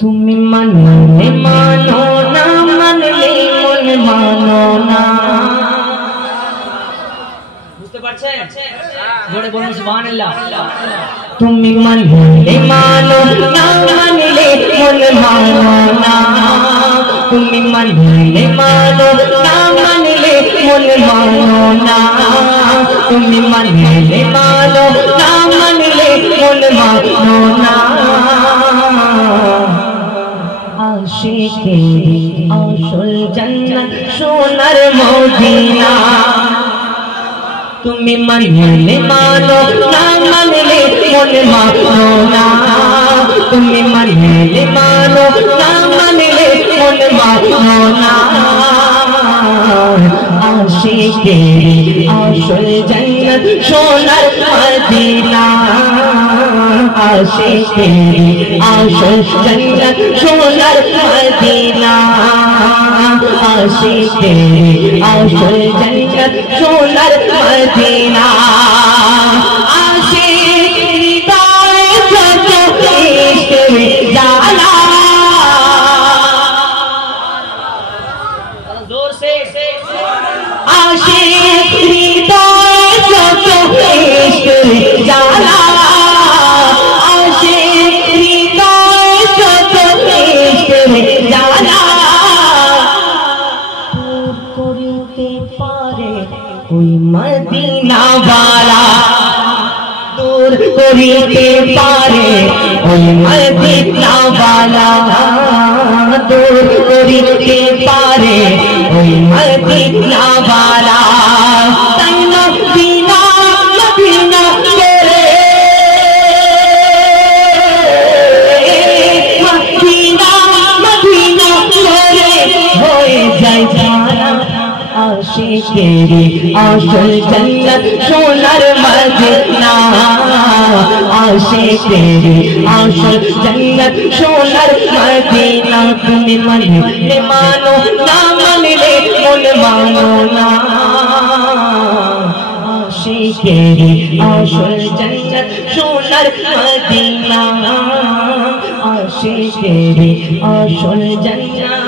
তুমি মানলে মানো না, মানলে মন মানো না। বুঝতে পারছেন? জোরে বলুন সুবহানাল্লাহ। তুমি মানলে মানো না, মানলে মন মানো না। তুমি মানলে মানো না, মানলে মন মানো না। তুমি মানলে মানো না, মানলে মন মানো না। আশিকের আসল জান্নাত সোনার মদিনা। তুমি মানলে মানো না, মানলে মন মানো না। তুমি মানলে মানো না, মানলে মন মানো না। আশিকের আসল জান্নাত সোনার মদিনা। আশিকের আসল জান্নাত সোনার মদিনা। আশিকের আসল জান্নাত সোনার মদিনা। আশিক হৃদয় যত ইশক জানা। जोर से आशिक हृदय যত ইশক জানা। आशिक हृदय যত ইশক জানা। दूर করিতে পারে ওই মদিনা वाला। दूर করিতে পারে ওই মদিনা वाला। दूर করিতে পারে ওই মদিনা वाला। তন্ন বিনা মদিনা করে মদিনা মদিনা করে হয়ে যায় জানা। আশিকের আসল জান্নাত সোনার মদিনা। আশিকের আসল জান্নাত সোনার মদিনা। তুমি মানলে মানো না, মানলে মন মানো না। আশিকের আসল জান্নাত সোনার মদিনা। আশিকের আসল জান্নাত।